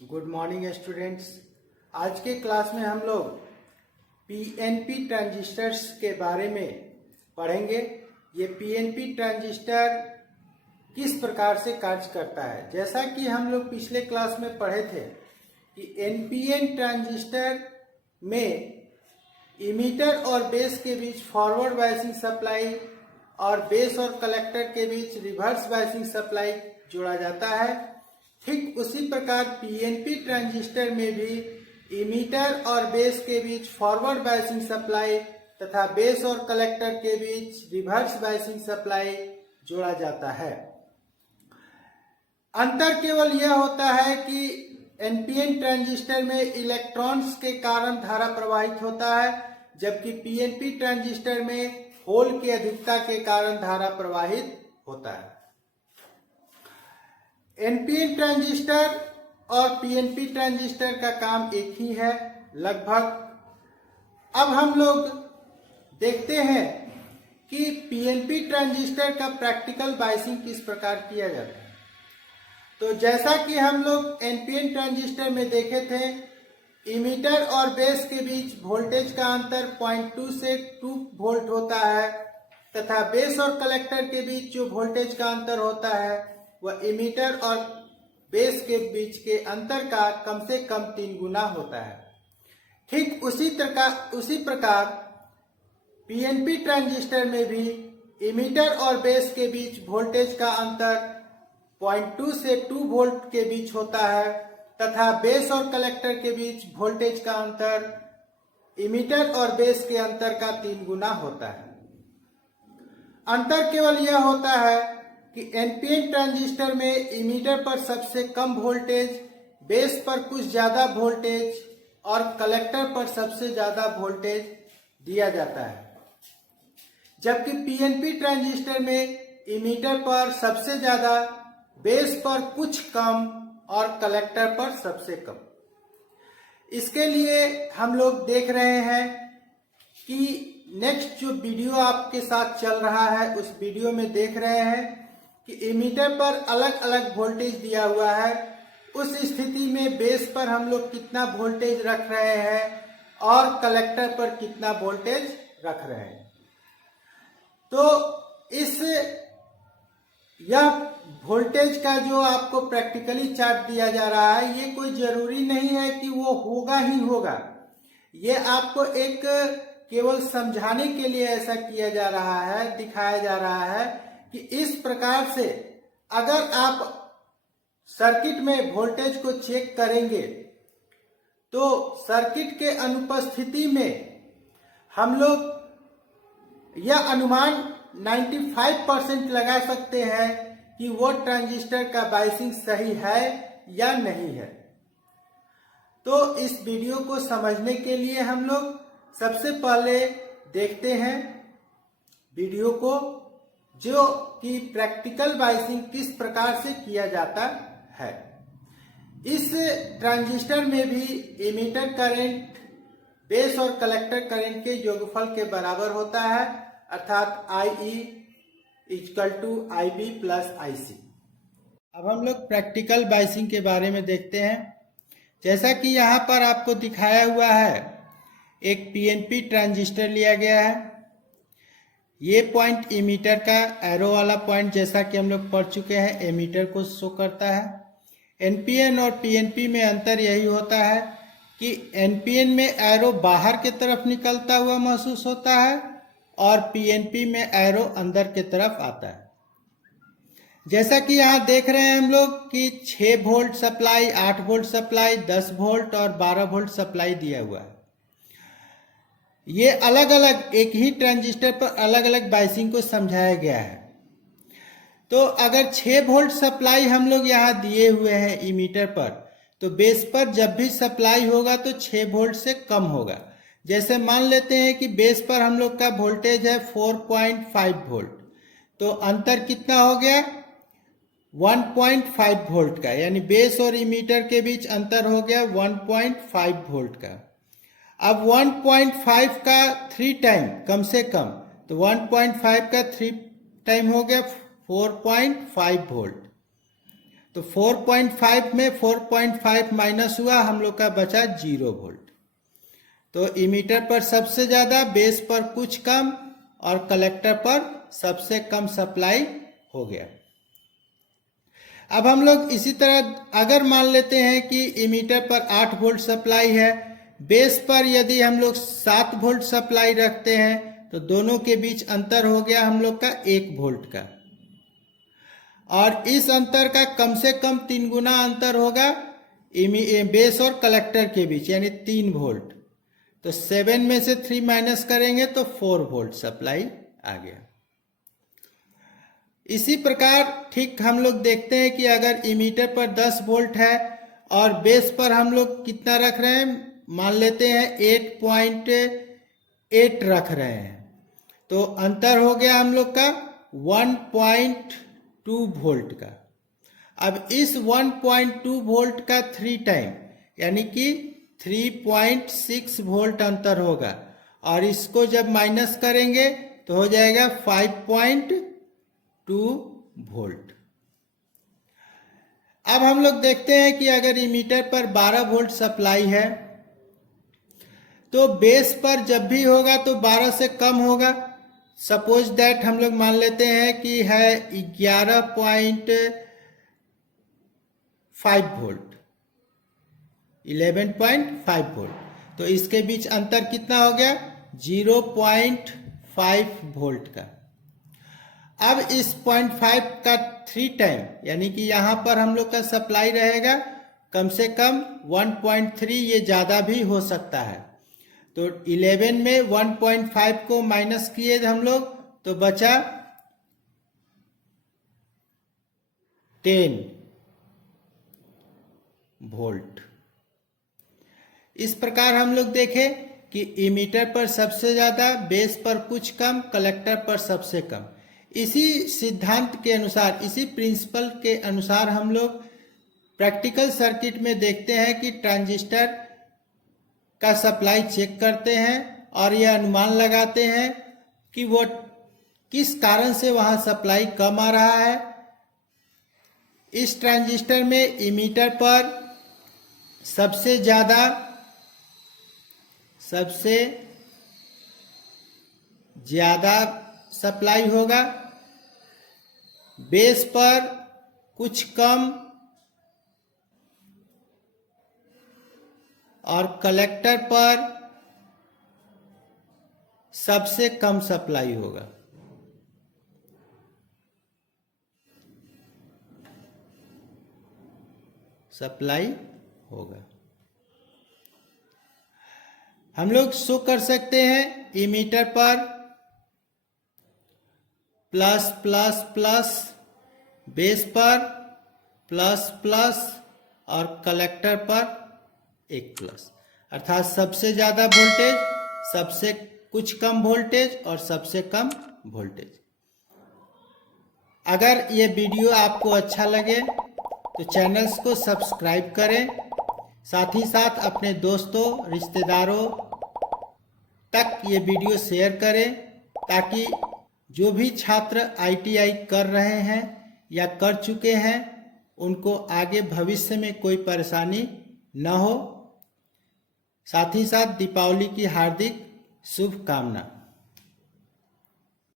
Good morning students. आज के class में हम लोग पीएनपी ट्रांजिस्टर्स के बारे में पढ़ेंगे। ये पीएनपी ट्रांजिस्टर किस प्रकार से कार्य करता है। जैसा कि हम लोग पिछले क्लास में पढ़े थे कि एनपीएन ट्रांजिस्टर में इमीटर और बेस के बीच फॉरवर्ड बायसिंग सप्लाई और बेस और कलेक्टर के बीच रिवर्स बायसिंग सप्लाई जोड़ा जाता है। ठीक उसी प्रकार पीएनपी ट्रांजिस्टर में भी इमीटर और बेस के बीच फॉरवर्ड बायसिंग सप्लाई तथा बेस और कलेक्टर के बीच रिवर्स बायसिंग सप्लाई जोड़ा जाता है। अंतर केवल यह होता है कि एनपीएन ट्रांजिस्टर में इलेक्ट्रॉन्स के कारण धारा प्रवाहित होता है, जबकि पीएनपी ट्रांजिस्टर में होल की अधिकता के कारण धारा प्रवाहित होता है। एनपीएन ट्रांजिस्टर और पीएनपी ट्रांजिस्टर का काम एक ही है लगभग। अब हम लोग देखते हैं कि पीएनपी ट्रांजिस्टर का प्रैक्टिकल बायसिंग किस प्रकार किया जाता है। तो जैसा कि हम लोग एनपीएन ट्रांजिस्टर में देखे थे, इमीटर और बेस के बीच वोल्टेज का अंतर 0.2 से 2 वोल्ट होता है तथा बेस और कलेक्टर के बीच जो वोल्टेज का अंतर होता है वह इमीटर और बेस के बीच के अंतर का कम से कम 3 गुना होता है। ठीक उसी प्रकार पीएनपी ट्रांजिस्टर में भी इमीटर और बेस के बीच वोल्टेज का अंतर 0.2 से 2 वोल्ट के बीच होता है तथा बेस और कलेक्टर के बीच वोल्टेज का अंतर इमीटर और बेस के अंतर का 3 गुना होता है। अंतर केवल यह होता है कि एनपीएन ट्रांजिस्टर में इमीटर पर सबसे कम वोल्टेज, बेस पर कुछ ज्यादा वोल्टेज और कलेक्टर पर सबसे ज्यादा वोल्टेज दिया जाता है, जबकि पीएनपी ट्रांजिस्टर में इमीटर पर सबसे ज्यादा, बेस पर कुछ कम और कलेक्टर पर सबसे कम। इसके लिए हम लोग देख रहे हैं कि नेक्स्ट जो वीडियो आपके साथ चल रहा है उस वीडियो में देख रहे हैं कि इमीटर पर अलग अलग वोल्टेज दिया हुआ है। उस स्थिति में बेस पर हम लोग कितना वोल्टेज रख रहे हैं और कलेक्टर पर कितना वोल्टेज रख रहे हैं। तो यह वोल्टेज का जो आपको प्रैक्टिकली चार्ट दिया जा रहा है, ये कोई जरूरी नहीं है कि वो होगा ही होगा। ये आपको एक केवल समझाने के लिए ऐसा किया जा रहा है, दिखाया जा रहा है कि इस प्रकार से अगर आप सर्किट में वोल्टेज को चेक करेंगे तो सर्किट के अनुपस्थिति में हम लोग यह अनुमान 95% लगा सकते हैं कि वो ट्रांजिस्टर का बायसिंग सही है या नहीं है। तो इस वीडियो को समझने के लिए हम लोग सबसे पहले देखते हैं वीडियो को, जो कि प्रैक्टिकल बायसिंग किस प्रकार से किया जाता है। इस ट्रांजिस्टर में भी इमीटर करंट बेस और कलेक्टर करंट के योगफल के बराबर होता है, अर्थात IE = IB + IC। अब हम लोग प्रैक्टिकल बायसिंग के बारे में देखते हैं। जैसा कि यहाँ पर आपको दिखाया हुआ है, एक पीएनपी ट्रांजिस्टर लिया गया है। ये पॉइंट इमीटर का एरो वाला पॉइंट, जैसा कि हम लोग पढ़ चुके हैं, एमीटर को शो करता है। एनपीएन और पीएनपी में अंतर यही होता है कि एनपीएन में एरो बाहर की तरफ निकलता हुआ महसूस होता है और पीएनपी में एरो अंदर की तरफ आता है। जैसा कि यहाँ देख रहे हैं हम लोग कि 6 volt supply, 8 volt supply, 10 volt और 12 वोल्ट सप्लाई दिया हुआ है। ये अलग अलग एक ही ट्रांजिस्टर पर अलग अलग बायसिंग को समझाया गया है। तो अगर 6 वोल्ट सप्लाई हम लोग यहाँ दिए हुए हैं इमीटर पर, तो बेस पर जब भी सप्लाई होगा तो 6 वोल्ट से कम होगा। जैसे मान लेते हैं कि बेस पर हम लोग का वोल्टेज है 4.5 वोल्ट, तो अंतर कितना हो गया 1.5 वोल्ट का, यानी बेस और इमीटर के बीच अंतर हो गया 1.5 वोल्ट का। अब 1.5 का 3 टाइम कम से कम, तो 1.5 का 3 टाइम हो गया 4.5 वोल्ट। तो 4.5 में 4.5 माइनस हुआ, हम लोग का बचा 0 वोल्ट। तो इमीटर पर सबसे ज्यादा, बेस पर कुछ कम और कलेक्टर पर सबसे कम सप्लाई हो गया। अब हम लोग इसी तरह अगर मान लेते हैं कि इमीटर पर 8 वोल्ट सप्लाई है, बेस पर यदि हम लोग 7 वोल्ट सप्लाई रखते हैं, तो दोनों के बीच अंतर हो गया हम लोग का 1 वोल्ट का, और इस अंतर का कम से कम 3 गुना अंतर होगा बेस और कलेक्टर के बीच, यानी 3 वोल्ट। तो 7 में से 3 माइनस करेंगे तो 4 वोल्ट सप्लाई आ गया। इसी प्रकार ठीक हम लोग देखते हैं कि अगर इमीटर पर 10 वोल्ट है और बेस पर हम लोग कितना रख रहे हैं, मान लेते हैं 8.8 रख रहे हैं, तो अंतर हो गया हम लोग का 1.2 वोल्ट का। अब इस 1.2 वोल्ट का 3 टाइम, यानी कि 3.6 वोल्ट अंतर होगा, और इसको जब माइनस करेंगे तो हो जाएगा 5.2 वोल्ट। अब हम लोग देखते हैं कि अगर इमीटर पर 12 वोल्ट सप्लाई है, तो बेस पर जब भी होगा तो 12 से कम होगा। सपोज दैट हम लोग मान लेते हैं कि है 11.5 वोल्ट, 11.5 वोल्ट, तो इसके बीच अंतर कितना हो गया, 0.5 वोल्ट का। अब इस 0.5 का 3 टाइम, यानी कि यहां पर हम लोग का सप्लाई रहेगा कम से कम 1.3, ये ज्यादा भी हो सकता है। तो 11 में 1.5 को माइनस किए हम लोग तो बचा 10 वोल्ट। इस प्रकार हम लोग देखें कि इमीटर पर सबसे ज्यादा, बेस पर कुछ कम, कलेक्टर पर सबसे कम। इसी सिद्धांत के अनुसार, इसी प्रिंसिपल के अनुसार हम लोग प्रैक्टिकल सर्किट में देखते हैं कि ट्रांजिस्टर का सप्लाई चेक करते हैं और यह अनुमान लगाते हैं कि वो किस कारण से वहां सप्लाई कम आ रहा है। इस ट्रांजिस्टर में इमीटर पर सबसे ज्यादा सप्लाई होगा, बेस पर कुछ कम और कलेक्टर पर सबसे कम सप्लाई होगा। हम लोग शो कर सकते हैं इमीटर पर प्लस प्लस प्लस, बेस पर प्लस प्लस और कलेक्टर पर एक प्लस, अर्थात सबसे ज्यादा वोल्टेज, सबसे कुछ कम वोल्टेज और सबसे कम वोल्टेज। अगर ये वीडियो आपको अच्छा लगे तो चैनल्स को सब्सक्राइब करें, साथ ही साथ अपने दोस्तों रिश्तेदारों तक ये वीडियो शेयर करें, ताकि जो भी छात्र ITI कर रहे हैं या कर चुके हैं उनको आगे भविष्य में कोई परेशानी न हो। साथ ही साथ दीपावली की हार्दिक शुभकामना।